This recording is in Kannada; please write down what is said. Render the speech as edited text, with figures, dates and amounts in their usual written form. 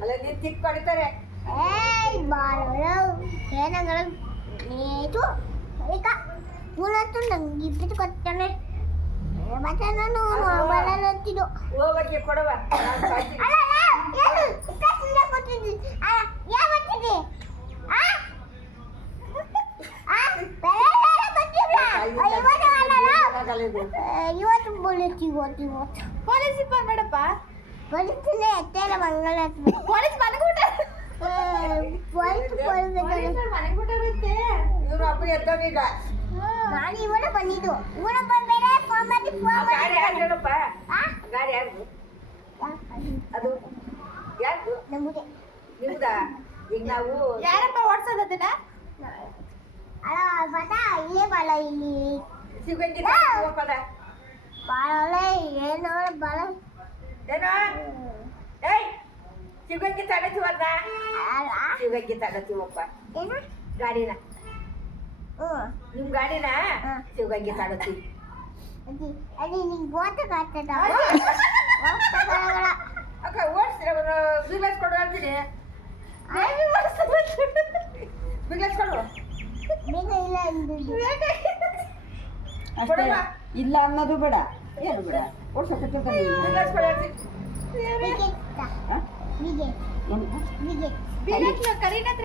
ಅಲ್ಲ ನೀನ್ ಚಿಕ್ಕ ಹೊಡಿತಾರೆ. ಏಯ್ ಬಾಳ ಏನಂಗಳ ನೇತು ಈಗ ಇವನಂತೂ ನಂಗೆ ಇಬ್ಬಿಟ್ಟು ಕೊಡ್ತಾನೆ ಮತ್ತೆ ನಾನು ಮೊಬೈಲಲ್ಲಿ ಓದ್ತಿದ್ದು ಹೋಗಕ್ಕೆ ಕೊಡವ ನಾನು ಕಾಯ್ತೀನಿ. ಅಲ್ಲ ಏನು ಇಷ್ಟೊಂದು ಕೊಟ್ಟಿದ್ದಿ ಅಲ್ಲ ಏನು ಮಾಡ್ತಿದ್ದಿ ಇವತ್ತು ಪೊಲೀಸ್ ಫೋನ್ ಮಾಡಪ್ಪ. ಪೊಲೀಸನೇ ಎತ್ತೇನ ಮಂಗಳ ಪೊಲೀಸ್ ಮನೆಗೂಟ ಮನೆಗೆ ಬಿಟ್ಟಿರುತ್ತೆ. ಇವ್ರು ಅಪ್ಪ ಎದ್ದವೀಗ ನಾನು ಇವನ ಬಂದಿದ್ದು ಇವನ ಬಂದ್ಮೇಲೆ ಫೋನ್ ಮಾಡಿ ಗಾಡಿ ಯಾರ್ದಪ್ಪ? ಗಾಡಿ ಯಾರ್ದು ಅದು? ಯಾರ್ದು? ನಮಗೆ ನಿಮ್ದ? ಈಗ ನಾವು ಯಾರಪ್ಪ ಓಡ್ಸೋದು ಅದನ್ನ? ಅಲ್ಲ ಬಟ ಇಲ್ಲೇ ಬಾಳ ಇಲ್ಲಿ ಶಿವಗಂಗೆ ಪದ ಬಾಳ ಏನೋ ಬಾಳ ಏನೋ ಏಯ್ ಶಿವಗಂಗೆ ತಡತೀವನ್ನ ಶಿವಗಂಗೆ ತಡತೀವಪ್ಪ ಏನು ಗಾಡಿನ ಹ್ಞೂ ನಿಮ್ ಗಾಡಿನ ಶಿವಗಂಗೆ ತಡತೀವಿ. ಅದು ನಿಂಗೆ ಗೊತ್ತಾಗ್ತದ ಅಕ್ಕ ಓಡಿಸ್ರಿ ಅವನು ಬಿಗ್ಲಾಸ್ ಕೊಡು ಅಂತೀನಿ. ಬಿಗ್ಲಾಸ್ ಕೊಡು ಬೇಗ ಇಲ್ಲ ಅಂದಿದ್ದು ಅಷ್ಟೇ ಇಲ್ಲ ಅನ್ನೋದು ಬೇಡ ಏನು ಬೇಡ ಓಡ್ಸಕ್ಕೆ ಬಿಗ್ಲಾಸ್ ಕೊಡು ಅಂತೀನಿ. ವಿಜೇತ ವಿಜೇತ್ ಏನು ವಿಜೇತ್ ಬೀಗಕ್ಕೆ ಕರೀನ